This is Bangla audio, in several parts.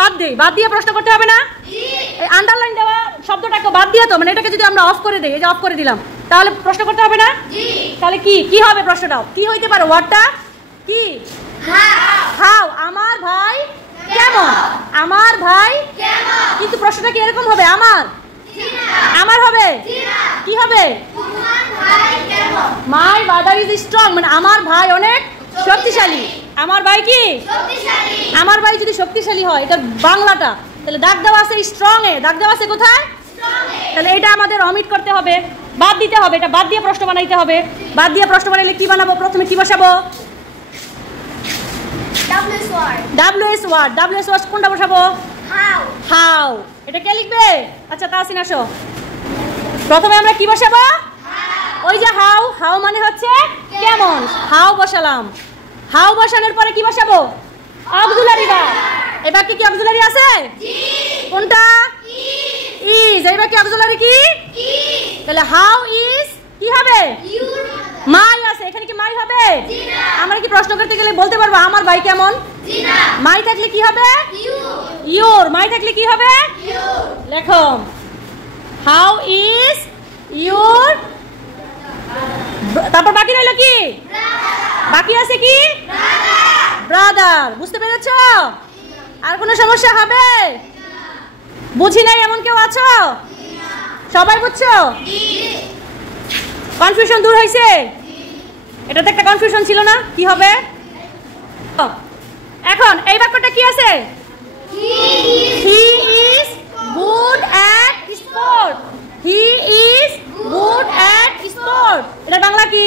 বাদ দেই, বাদ দিয়ে প্রশ্ন করতে হবে না? এই আন্ডারলাইন দেওয়া শব্দটাকে বাদ দিয়ে তো, মানে এটাকে যদি আমরা অফ করে দেই, এই যে অফ করে দিলাম, তাহলে প্রশ্ন করতে হবে না? তাহলে কি কি হবে প্রশ্নটা? কি হইতে পারে ওয়ার্ডটা? কি? হাউ। আমার ভাই কেমন? আমার ভাই কেমন। কিন্তু প্রশ্নটা কি এরকম হবে? আমার আমার হবে কি হবে? মাই ব্রাদার ইজ স্ট্রং, মানে আমার ভাই অনেক শক্তিশালী। আমার ভাই কি শক্তিশালী? আমার ভাই যদি শক্তিশালী হয়, এটা বাংলাটা, তাহলে দাগ দেওয়া আছে স্ট্রং এ, দাগ দেওয়া আছে কোথায়? স্ট্রং এ। তাহলে এটা আমাদের অমিট করতে হবে, বাদ দিতে হবে, এটা বাদ দিয়ে প্রশ্ন বানাইতে হবে। বাদ দিয়ে প্রশ্ন বানাইলে কি বানাবো? প্রথমে কি বসাবো? WS word. WS ওয়ার্ড কোনটা বসাবো? হাউ। হাউ। এটা কে লিখবে? আচ্ছা তাহসিন আসো। প্রথমে আমরা কি বসাবো? ওই যে হাউ। হাউ মানে হচ্ছে কেমন। হাউ বসালাম। হাউ বসানোর পরে কি বসাবো? Auxiliary verb. এবার কি অক্সিলারি আছে? জি। কোনটা? ইজ। এবার কি অক্সিলারি কি? তাহলে হাউ ইজ কি হবে? মাই আছে, এখানে কি মাই হবে? আমরা কি প্রশ্ন করতে গেলে বলতে পারবো আমার ভাই কেমন? মাই থাকলে কি হবে? ইউর। মাই থাকলে কি হবে? লেখো হাউ ইজ ইউর। তারপর বাকি রইল কি? বাকি আছে কি? ব্রাদার। বুঝতে পেরেছো? আর কোনো সমস্যা হবে? বুঝি নাই এমন কেউ আছো? সবাই বুঝছো? কনফিউশন দূর হয়েছে? এটা তো একটা কনফিউশন ছিল না, কি হবে? এখন এই বাক্যটা কি আছে? He is good at sport. He is good at sport. এটা বাংলা কি?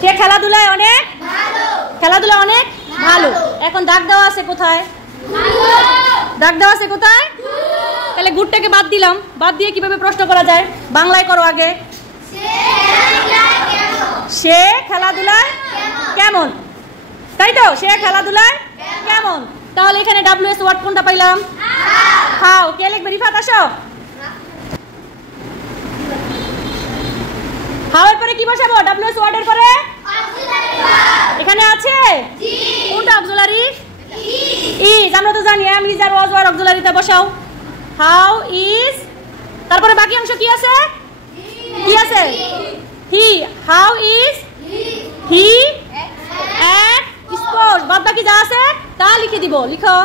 সে খেলাধুলায় অনেক ভালো। খেলাধুলা অনেক ভালো। এখন দাগ দেওয়া আছে কোথায়? দাগ দেওয়া আছে কোথায়? তাহলে গুডটাকে বাদ দিলাম। বাদ দিয়ে কিভাবে প্রশ্ন করা যায়? বাংলায় করো আগে। সে খেলাধুলায় কেমন, তাই তো? সে খেলাধুলায় কেমন। তাহলে এখানে WS ওয়ার্ড কোনটা পাইলাম? হাউ। কে লিখবে? রিফাত আসো। হাউ এর পরে কি বসাবো? WS ওয়ার্ডের পরে এখানে আছে কোনটা? Auxiliary is. আমরা তো জানি am is are was were অক্সিলারিতে বসাও। How is. তারপরে বাকি অংশ কি আছে? কি আছে? He. How is he at sports. বাদ বাকি যা আছে তা লিখে দিব। লিখো।